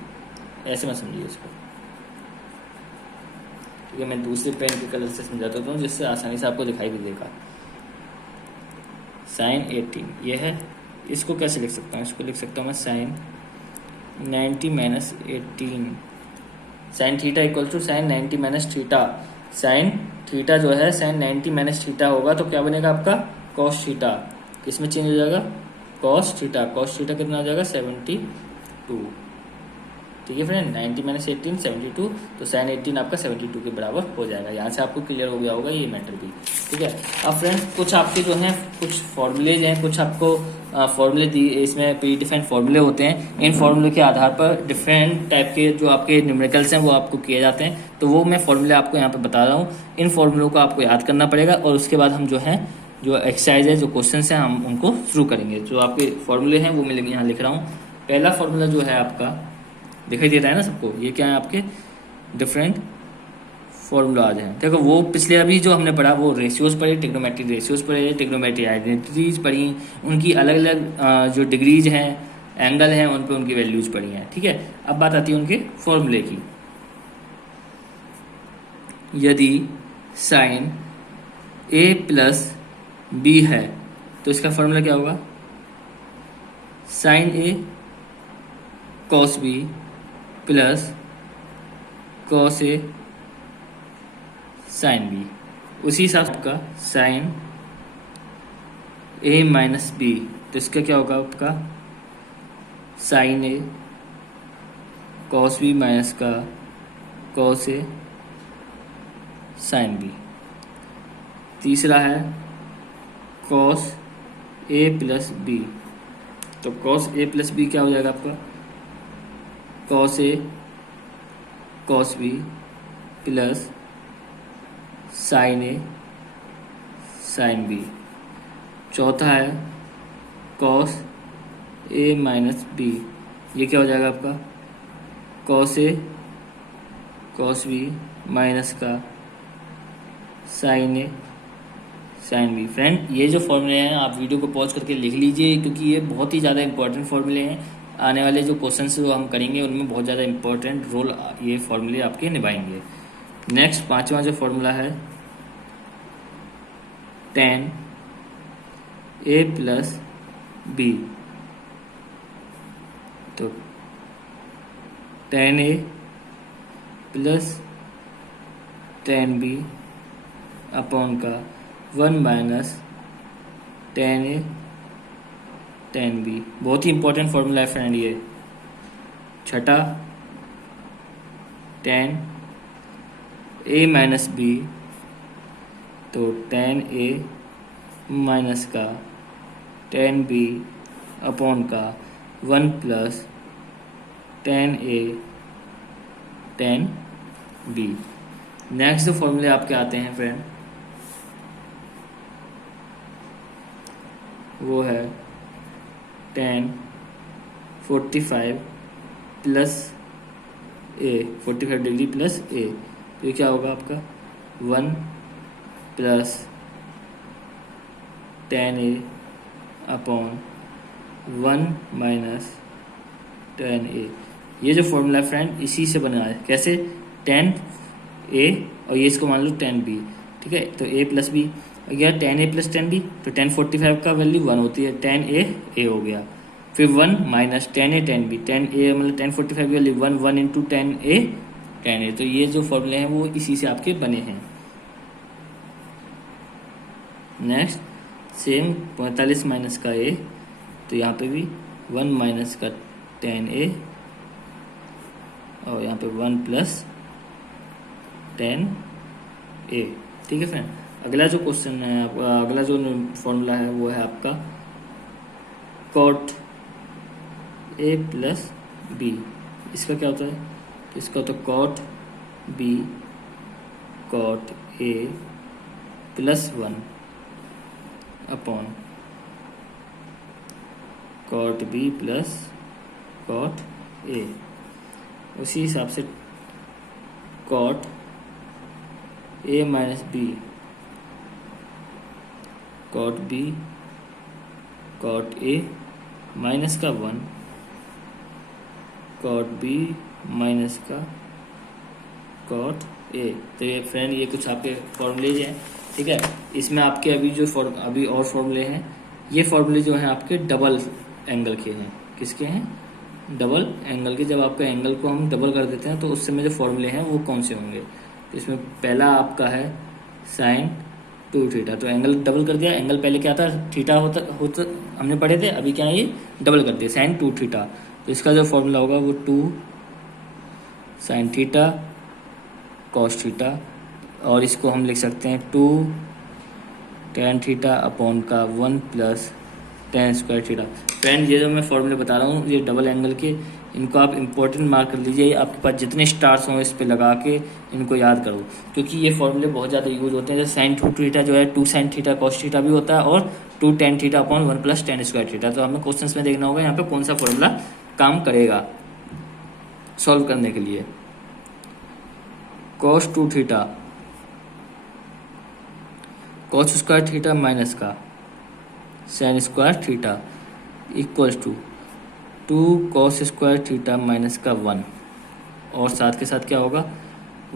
ऐसे मैं समझिए इसको। ठीक है, मैं दूसरे पेन के कलर से समझाता हूँ जिससे आसानी से आपको दिखाई भी देगा। साइन 18 ये है, इसको कैसे लिख सकता हूँ, इसको लिख सकता हूँ मैं sine 90 minus 18, sine theta equal to sine 90 minus theta. Sine theta जो है साइन 90 माइनस थीटा होगा तो क्या बनेगा आपका कॉस थीटा, किसमें चेंज हो जाएगा, कॉस थीटा। कॉस थीटा कितना हो जाएगा 72। ठीक है फ्रेंड, 90 माइनस 18 72, तो साइन 18 आपका 72 के बराबर हो जाएगा। यहाँ से आपको क्लियर हो गया होगा ये मैटर भी। ठीक है, अब फ्रेंड्स कुछ आपके जो हैं कुछ फॉर्मूलेज हैं, कुछ आपको फॉर्मूले दी, इसमें प्री डिफाइंड फॉर्मूले होते हैं। इन फॉर्मूले के आधार पर डिफरेंट टाइप के जो आपके न्यूमेरिकल्स हैं वो आपको किए जाते हैं। तो वो मैं फॉर्मूले आपको यहाँ पे बता रहा हूँ। इन फॉर्मूलों को आपको याद करना पड़ेगा और उसके बाद हम जो है जो एक्सरसाइज है, जो क्वेश्चन हैं, हम उनको शुरू करेंगे। जो आपके फॉर्मूले हैं वो मैं यहाँ लिख रहा हूँ। पहला फॉर्मूला जो है आपका दिखाई दे रहा है ना सबको, ये क्या है आपके डिफरेंट फॉर्मूलाज हैं। देखो वो पिछले अभी जो हमने पढ़ा वो रेशियोज पढ़े, टिग्नोमेट्रिक रेशियोज पढ़े, टिग्नोमेट्रिक आइडेंटिटीज पढ़ी, उनकी अलग अलग जो डिग्रीज हैं, एंगल हैं, उन पे उनकी वैल्यूज पढ़ी हैं। ठीक है, अब बात आती है उनके फॉर्मूले की। यदि साइन ए प्लस बी है तो इसका फॉर्मूला क्या होगा? Sign A cos B plus cos A sine B. उसी हिसाब से आपका साइन ए माइनस बी, तो इसका क्या होगा आपका? साइन ए कॉस बी माइनस का कॉस ए साइन बी। तीसरा है कॉस ए प्लस बी, तो कॉस ए प्लस बी क्या हो जाएगा आपका? Cos A cos B plus sign A sine B. चौथा है कॉस ए माइनस बी, ये क्या हो जाएगा आपका? Cos A cos B minus का साइन ए साइन बी। फ्रेंड ये जो फॉर्मूले हैं आप वीडियो को पॉज करके लिख लीजिए, क्योंकि ये बहुत ही ज़्यादा इंपॉर्टेंट फॉर्मूले हैं। आने वाले जो क्वेश्चन जो हम करेंगे उनमें बहुत ज़्यादा इंपॉर्टेंट रोल ये फॉर्मूले आपके निभाएंगे। नेक्स्ट पांचवा जो फॉर्मूला है tan ए प्लस बी, तो tan ए प्लस tan बी अपॉन का 1 माइनस tan ए tan बी। बहुत ही इंपॉर्टेंट फॉर्मूला है फ्रेंड ये। छठा tan ए माइनस बी, तो tan ए माइनस का tan बी अपॉन का 1 प्लस tan ए tan बी। नेक्स्ट जो फॉर्मूले आपके आते हैं फ्रेंड वो है tan 45 प्लस ए, 45 डिग्री प्लस ए, तो ये क्या होगा आपका? 1 प्लस tan ए अपॉन 1 माइनस tan ए। ये जो फॉर्मूला है फ्रेंड इसी से बना है। कैसे? tan ए और ये इसको मान लो tan बी। ठीक है, तो a प्लस बी गया tan ए प्लस tan बी, तो tan 45 का वैल्यू 1 होती है, tan ए हो गया। फिर 1 माइनस tan ए tan बी, tan ए मतलब tan 45 की वैल्यू 1 इंटू tan ए। तो ये जो फॉर्मूले हैं वो इसी से आपके बने हैं। नेक्स्ट सेम 45 माइनस का ए, तो यहाँ पे भी 1 माइनस का tan ए और यहाँ पे 1 प्लस tan ए। ठीक है फ्रेंड, अगला जो क्वेश्चन है अगला जो फॉर्मूला है वो है आपका cot ए प्लस बी। इसका क्या होता है? तो इसका होता है cot B cot A plus 1 upon cot B plus cot A. उसी हिसाब से cot A minus B cot B cot A minus का 1 cot बी माइनस का cot ए। तो ये फ्रेंड ये कुछ आपके फॉर्मूलेज हैं। ठीक है, इसमें आपके अभी जो अभी और फॉर्मूले हैं, ये फॉर्मूले जो हैं आपके डबल एंगल के हैं। किसके हैं? डबल एंगल के। जब आपका एंगल को हम डबल कर देते हैं तो उस समय जो फॉर्मूले हैं वो कौन से होंगे? तो इसमें पहला आपका है साइन 2 थीटा, तो एंगल डबल कर दिया। एंगल पहले क्या था? थीटा होता हमने पढ़े थे, अभी क्या है ये डबल कर दिया, साइन 2 थीटा। तो इसका जो फॉर्मूला होगा वो 2 साइन थीटा कॉस थीटा, और इसको हम लिख सकते हैं 2 tan थीटा अपॉन का 1 plus tan square theta. Friend ये जो मैं फॉर्मूले बता रहा हूँ ये डबल एंगल के, इनको आप इंपॉर्टेंट मार्क कर लीजिए, आपके पास जितने स्टार्स हों इस पे लगा के इनको याद करो, क्योंकि ये फॉर्मूले बहुत ज़्यादा यूज होते हैं। जैसे साइन टू थीटा जो है 2 साइन थीटा कॉस थीटा भी होता है, और 2 tan theta upon 1 plus tan square theta. तो हमें क्वेश्चन में देखना होगा यहाँ पे कौन सा फॉर्मूला काम करेगा सॉल्व करने के लिए। Cos two theta cos square theta minus का sine square theta equals to 2 cos square theta minus का 1, और साथ के साथ क्या होगा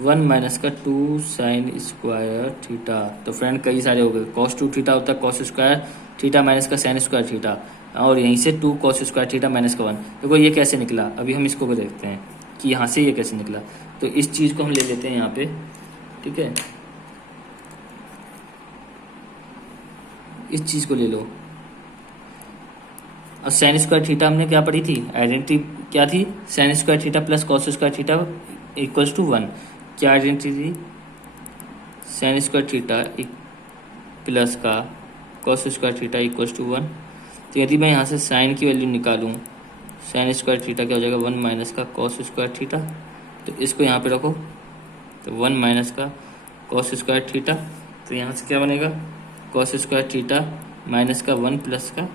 1 माइनस का 2 साइन स्क्वायर थीटा। तो फ्रेंड कई सारे हो गए, कॉस टू थीटा होता है कॉस स्क्वायर थीटा माइनस का साइन स्क्वायर थीटा, और यहीं से 2 कॉस स्क्वायर थीटा माइनस का 1। देखो ये कैसे निकला, अभी हम इसको भी देखते हैं कि यहाँ से ये कैसे निकला। तो इस चीज़ को हम ले लेते हैं यहाँ पे, ठीक है, इस चीज़ को ले लो। और साइन स्क्वायर थीटा हमने क्या पढ़ी थी, आइडेंटिटी क्या थी, sine square theta plus cos square theta equals to 1। क्या आइडेंटिटी थी, साइन स्क्वायर थीटा प्लस का cos square theta equals to 1। तो यदि मैं यहाँ से साइन की वैल्यू निकालूँ, साइन स्क्वायर थीटा क्या हो जाएगा 1 माइनस का कॉस स्क्वायर थीटा। तो इसको यहाँ पे रखो, तो 1 माइनस का कॉस स्क्वायर थीटा, तो यहाँ से क्या बनेगा कॉस स्क्वायर थीटा माइनस का 1 प्लस का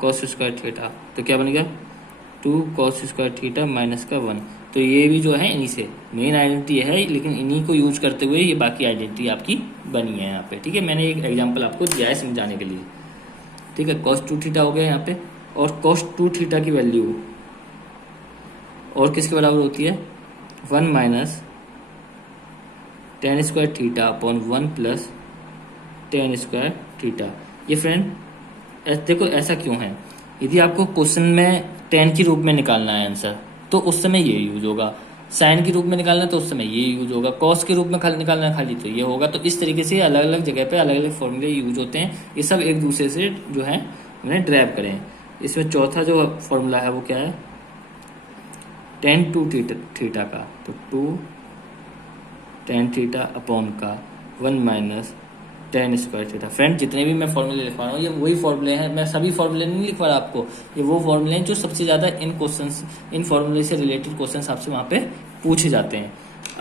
कॉस स्क्वायर थीटा। तो क्या बनेगा 2 कॉस स्क्वायर थीटा माइनस का 1। तो ये भी जो है इन्हीं से मेन आइडेंटिटी है, लेकिन इन्हीं को यूज करते हुए ये बाकी आइडेंटिटी आपकी बनी है यहाँ पे, ठीक है। मैंने एक एग्जांपल आपको दिया है समझाने के लिए, ठीक है। कॉस टू थीटा हो गया यहाँ पे, और कॉस टू थीटा की वैल्यू और किसके बराबर होती है 1 minus ten square theta upon 1 plus tan square theta. ये फ्रेंड देखो ऐसा क्यों है, यदि आपको क्वेश्चन में टेन के रूप में निकालना है आंसर तो उस समय ये यूज होगा, साइन के रूप में निकालना है तो उस समय ये यूज होगा, कॉस के रूप में खाली निकालना है खाली तो ये होगा। तो इस तरीके से अलग अलग जगह पे अलग अलग फॉर्मूले यूज होते हैं, ये सब एक दूसरे से जो है उन्हें ड्राइव करें। इसमें चौथा जो फॉर्मूला है वो क्या है, टेन टू थीटा का, तो 2 टेन थीटा अपॉन का 1 minus ten square theta. Friend जितने भी मैं फॉर्मूले लिखवा रहा हूँ ये वही फॉर्मूले हैं, मैं सभी फॉर्मूले नहीं लिखवा रहा आपको, ये वो फॉर्मूले हैं जो सबसे ज़्यादा इन फॉर्मूले से रिलेटेड क्वेश्चंस आपसे वहाँ पे पूछे जाते हैं।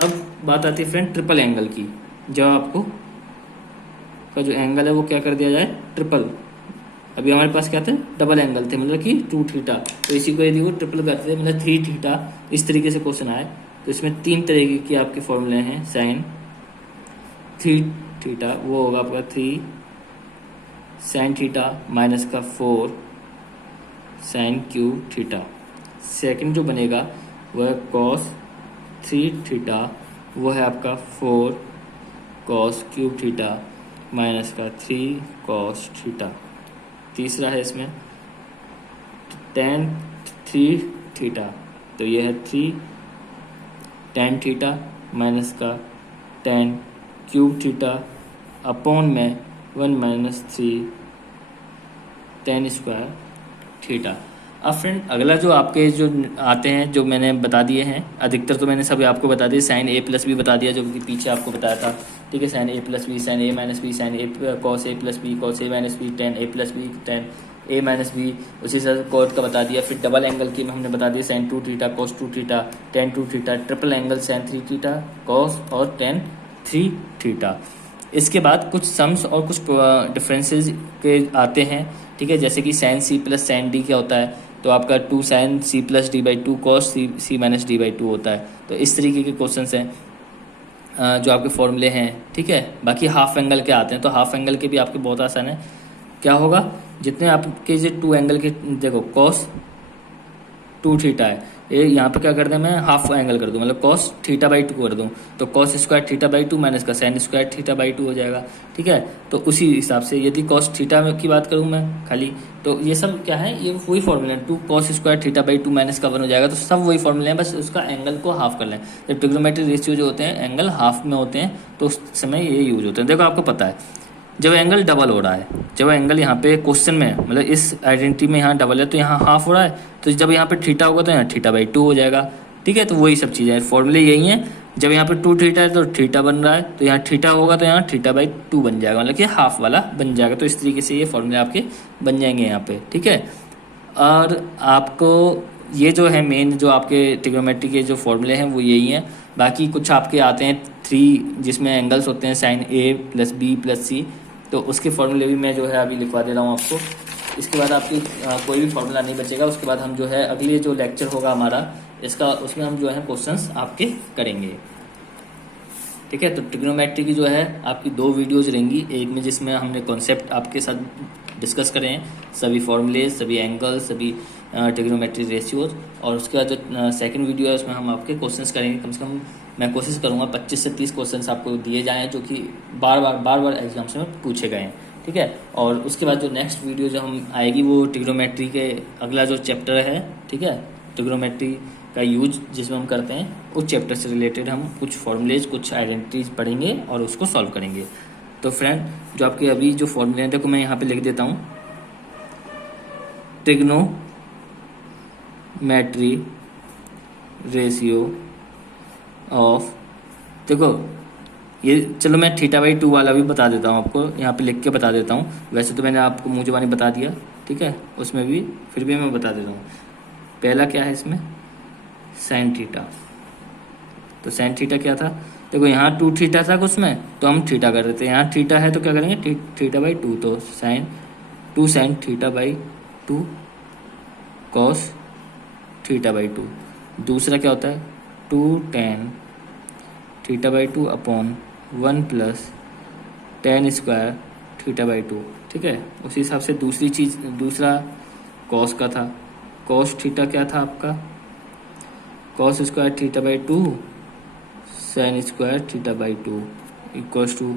अब बात आती है फ्रेंड ट्रिपल एंगल की, जब आपको का जो एंगल है वो क्या कर दिया जाए ट्रिपल। अभी हमारे पास क्या थे डबल एंगल थे, मतलब कि 2 थीटा, तो इसी को यदि वो ट्रिपल करते थे मतलब 3 थीटा, इस तरीके से क्वेश्चन आए तो इसमें 3 तरीके की आपके फॉर्मूले हैं। साइन 3 थीटा वो होगा आपका 3 साइन थीटा माइनस का 4 साइन क्यूब थीटा। सेकंड जो बनेगा वह है कॉस 3 थीटा, वो है आपका 4 कॉस क्यूब थीटा माइनस का 3 कॉस थीटा। तीसरा है इसमें टेन 3 थीटा, तो ये है 3 टेन थीटा माइनस का टेन क्यूब थीटा अपॉन में 1 माइनस 3 टेन स्क्वायर थीटा। अब फ्रेंड अगला जो आपके जो आते हैं जो मैंने बता दिए हैं, अधिकतर तो मैंने सभी आपको बता दिए, साइन ए प्लस बी बता दिया जो कि पीछे आपको बताया था, ठीक है। Sign A plus B, sign A minus B, sign A cos A plus B, cos A minus B, ten A plus B, ten A minus B, उसी तरह कॉट का बता दिया। फिर डबल एंगल की में हमने बता दिया sine 2 theta cos 2 theta tan 2 theta, triple angle sine 3 theta cos और टेन 3 थीटा। इसके बाद कुछ सम्स और कुछ डिफरेंसेस के आते हैं, ठीक है। जैसे कि sine C plus sine D क्या होता है, तो आपका 2 sine C plus D by 2 cos C minus D by 2 होता है। तो इस तरीके के क्वेश्चन हैं जो आपके फॉर्मूले हैं, ठीक है। बाकी हाफ एंगल के आते हैं, तो हाफ एंगल के भी आपके बहुत आसान है। क्या होगा, जितने आपके जो 2 एंगल के देखो कॉस 2 थीटा है, ये यहाँ पे क्या कर दें मैं हाफ एंगल कर दूँ, मतलब कॉस थीटा बाई 2 कर दूँ, तो cos square theta by 2 minus का साइन स्क्वायर थीटा बाई 2 हो जाएगा, ठीक है। तो उसी हिसाब से यदि कॉस थीटा की बात करूँ मैं खाली, तो ये सब क्या है, ये वही फॉर्मूला है, 2 cos square theta by 2 minus का 1 हो जाएगा। तो सब वही फॉर्मूले हैं, बस उसका एंगल को हाफ कर लें। जब ट्रिग्नोमेट्रिक रेशियो जो होते हैं एंगल हाफ में होते हैं तो उस समय ये यूज होते हैं। देखो आपको पता है जब एंगल डबल हो रहा है, जब एंगल यहाँ पे क्वेश्चन में मतलब इस आइडेंटिटी में यहाँ डबल है तो यहाँ हाफ हो रहा है, तो जब यहाँ पे थीटा होगा तो यहाँ थीटा बाई 2 हो जाएगा। ठीक है। तो वही सब चीज़ें फॉर्मूले यही हैं। जब यहाँ पे 2 थीटा है तो थीटा बन रहा है, तो यहाँ थीटा होगा तो यहाँ थीटा बाई 2 बन जाएगा, मतलब कि हाफ वाला बन जाएगा। तो इस तरीके से ये फॉर्मूले आपके बन जाएंगे यहाँ पे, ठीक है। और आपको ये जो है मेन जो आपके ट्रिग्नोमेट्री के जो फॉर्मूले हैं वो यही हैं। बाकी कुछ आपके आते हैं 3 जिसमें एंगल्स होते हैं साइन ए प्लस बी प्लस सी, तो उसके फॉर्मूले भी मैं जो है अभी लिखवा दे रहा हूँ आपको। इसके बाद आपकी कोई भी फॉर्मूला नहीं बचेगा। उसके बाद हम जो है अगले जो लेक्चर होगा हमारा इसका, उसमें हम जो है क्वेश्चंस आपके करेंगे, ठीक है। तो ट्रिग्नोमेट्री की जो है आपकी 2 वीडियोज रहेंगी, एक में जिसमें हमने कॉन्सेप्ट आपके साथ डिस्कस करें हैं, सभी फॉर्मूलेज, सभी एंगल्स, सभी ट्रिग्नोमेट्री रेशियोज, और उसके बाद जो सेकंड वीडियो है उसमें हम आपके क्वेश्चंस करेंगे। कम से कम मैं कोशिश करूँगा 25 से 30 क्वेश्चंस आपको दिए जाएँ जो कि बार बार एग्जाम्स में पूछे गए हैं, ठीक है। और उसके बाद जो नेक्स्ट वीडियो जो हम आएगी वो ट्रिग्नोमेट्री के अगला जो चैप्टर है, ठीक है, ट्रिग्नोमेट्री का यूज जिसमें हम करते हैं, उस चैप्टर से रिलेटेड हम कुछ फॉर्मूलेज, कुछ आइडेंटिटीज पढ़ेंगे और उसको सॉल्व करेंगे। तो फ्रेंड जो आपके अभी जो फॉर्मूले हैं देखो मैं यहाँ पे लिख देता हूँ, ट्रिग्नोमेट्री रेशियो ऑफ, देखो ये चलो मैं थीटा बाई 2 वाला भी बता देता हूँ आपको, यहाँ पे लिख के बता देता हूँ। वैसे तो मैंने आपको मुँह ज़बानी बता दिया, ठीक है, उसमें भी फिर भी मैं बता देता हूँ। पहला क्या है इसमें, साइन थीटा। तो साइन थीटा क्या था, देखो यहाँ 2 थीटा था उसमें, तो हम थीटा कर देते हैं। यहाँ थीटा है तो क्या करेंगे, थीटा बाई 2, तो sine 2 sine theta by 2 cos theta by 2। दूसरा क्या होता है, 2 tan theta by 2 upon 1 plus tan square theta by 2, ठीक है। उसी हिसाब से दूसरी चीज़, दूसरा कॉस का था, कॉस थीटा क्या था आपका, cos square theta by 2 sine square theta by 2 equals to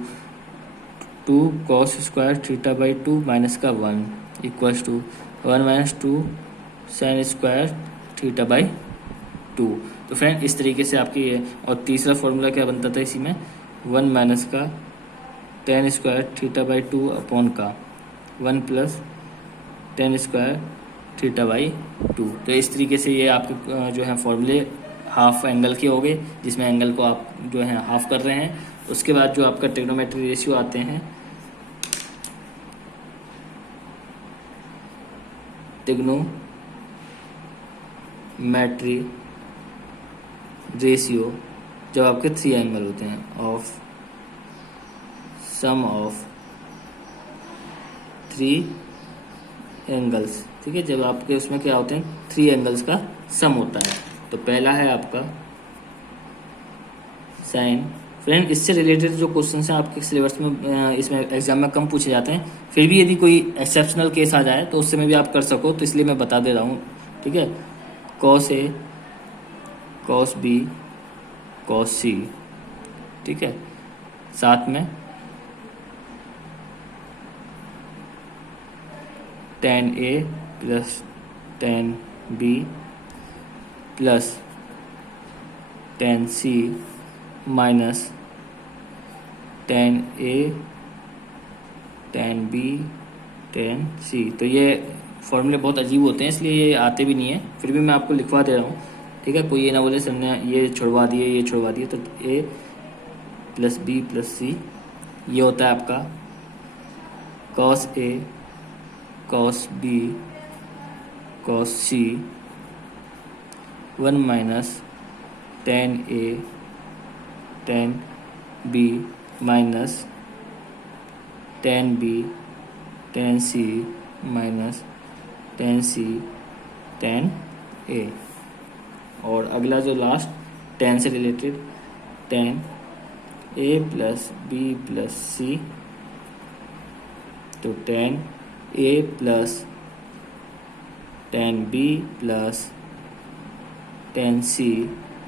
2 cos square theta by 2 minus का 1 equals to 1 minus 2 sine square theta by 2। तो फ्रेंड इस तरीके से आपकी ये, और तीसरा फॉर्मूला क्या बनता था इसी में, 1 माइनस का ten square theta by 2 upon का 1 plus tan square theta by 2। तो इस तरीके से ये आपके जो है फॉर्मूले हाफ एंगल के हो गए, जिसमें एंगल को आप जो है हाफ कर रहे हैं। उसके बाद जो आपका ट्रिग्नोमेट्री रेशियो आते हैं, ट्रिग्नोमेट्री रेशियो जब आपके 3 एंगल होते हैं ऑफ सम ऑफ 3 एंगल्स, ठीक है। जब आपके उसमें क्या होते हैं, 3 एंगल्स का सम होता है। तो पहला है आपका साइन। फ्रेंड इससे रिलेटेड जो क्वेश्चन हैं आपके सिलेबस में, इसमें एग्जाम में कम पूछे जाते हैं, फिर भी यदि कोई एक्सेप्शनल केस आ जाए तो उससे में भी आप कर सको, तो इसलिए मैं बता दे रहा हूँ, ठीक है। Cos A cos B cos C, ठीक है, साथ में tan A plus tan B plus tan C minus tan A tan B tan C. तो ये फॉर्मूले बहुत अजीब होते हैं, इसलिए ये आते भी नहीं है, फिर भी मैं आपको लिखवा दे रहा हूँ, ठीक है। कोई ये ना बोले सर ने ये छुड़वा दिए, ये छुड़वा दिए। तो A plus B plus C, ये होता है आपका cos A cos B cos C 1 minus tan A tan B minus tan B tan C minus tan C tan A. और अगला जो लास्ट टेन से related, tan A plus B plus C, तो tan A plus tan B plus tan C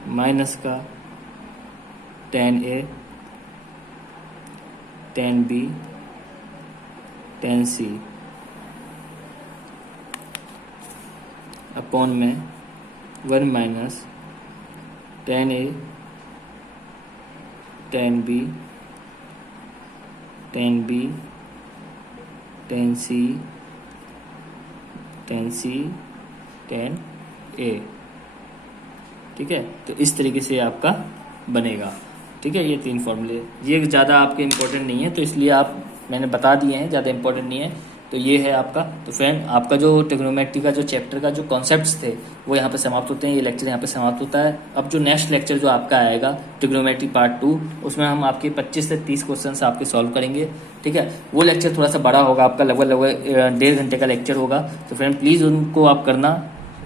minus का tan A tan B tan C upon में 1 minus tan A tan B tan B tan C tan A. ठीक है। तो इस तरीके से आपका बनेगा, ठीक है। ये 3 फॉर्मूले, ये ज़्यादा आपके इम्पोर्टेंट नहीं है, तो इसलिए आप मैंने बता दिए हैं, ज़्यादा इम्पोर्टेंट नहीं है। तो ये है आपका। तो फ्रेंड, आपका जो ट्रिग्नोमेट्री का जो चैप्टर का जो कॉन्सेप्ट्स थे वो यहाँ पे समाप्त होते हैं, ये लेक्चर यहाँ पे समाप्त होता है। अब जो नेक्स्ट लेक्चर जो आपका आएगा ट्रिग्नोमेट्री पार्ट 2, उसमें हम आपके 25 से 30 क्वेश्चन आपके सॉल्व करेंगे, ठीक है। वो लेक्चर थोड़ा सा बड़ा होगा आपका, लगभग 1.5 घंटे का लेक्चर होगा। तो फ्रेंड प्लीज़ उनको आप करना,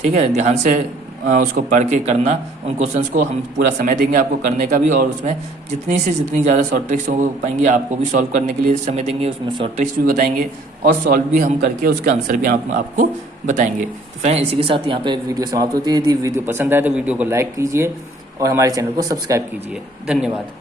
ठीक है, ध्यान से उसको पढ़ के करना। उन क्वेश्चंस को हम पूरा समय देंगे आपको करने का भी, और उसमें जितनी से जितनी ज़्यादा शॉर्ट ट्रिक्स हो पाएंगी आपको भी सॉल्व करने के लिए समय देंगे, उसमें शॉर्ट ट्रिक्स भी बताएंगे और सॉल्व भी हम करके उसके आंसर भी आपको बताएंगे। तो फ्रेंड इसी के साथ यहाँ पे वीडियो समाप्त होती है। यदि वीडियो पसंद आए तो वीडियो को लाइक कीजिए और हमारे चैनल को सब्सक्राइब कीजिए। धन्यवाद।